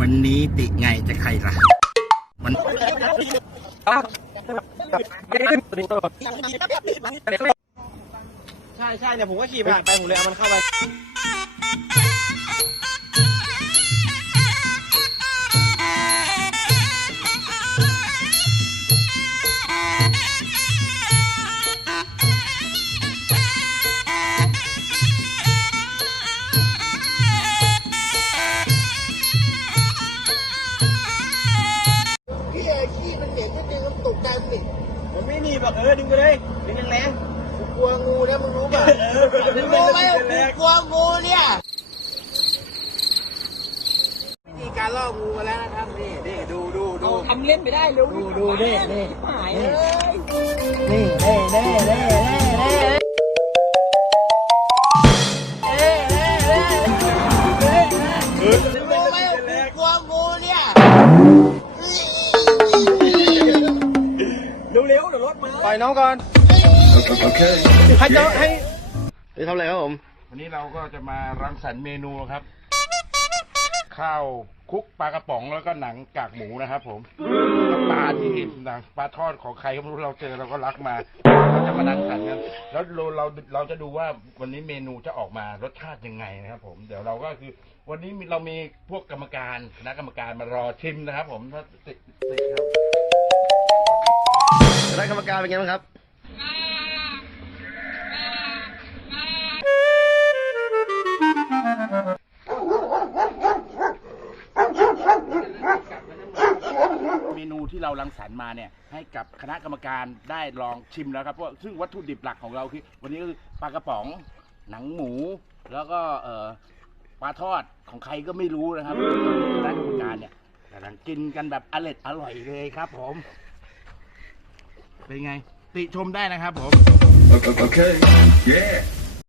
วันนี้ติไงจะใครล่ะวันใช่ใช่เนี่ยผมก็ขี่ผ่านไปผมเลยเอามันเข้าไป เหม็นนิดนึงมันตกใจมันดิผมไม่หนีบหรอกเออดึงไปเลยดึงแรงกูกลัวงูนะมึงรู้ป่ะเออมึงรู้ไหมว่ากูกลัวงูเนี่ยวิธีการล่องูมาแล้วนะครับนี่นี่ดูดูดูทำเล่นไปได้เร็วดูดูนี่นี่หายเลยนี่เน่เน่เน่เน่เน่รู้ เร็วๆเดี๋ยวรถมาปล่อยน้องก่อน ให้เจ้าให้ไปทำอะไรครับผม วันนี้เราก็จะมารังสรรค์เมนูครับ ข้าวคลุกปลากระป๋องแล้วก็หนังกากหมูนะครับผมแล้วปลาที่หนังปลาทอดของใครก็ไม่รู้เราเจอเราก็รักมาเราจะมารังสรรค์กันแล้วเราเราเราจะดูว่าวันนี้เมนูจะออกมารสชาติยังไงนะครับ ผมเดี๋ยวเราก็คือ วันนี้มีเรามีพวกกรรมการคณะกรรมการมารอชิมนะครับ ผมถ้าติดติดครับ คณะกรรมการเป็นไงบ้างครับ เมนูที่เรารังสรรค์มาเนี่ยให้กับคณะกรรมการได้ลองชิมแล้วครับเพราะซึ่งวัตถุดิบหลักของเราคือ วันนี้ก็คือปลากระป๋องหนังหมู แล้วก็เอ่อปลาทอดของใครก็ไม่รู้นะครับคณะกรรมการเนี่ยกำลังกินกันแบบอร่อยอร่อยเลยครับผม เป็นไง ติชมได้นะครับผม Okay. Yeah.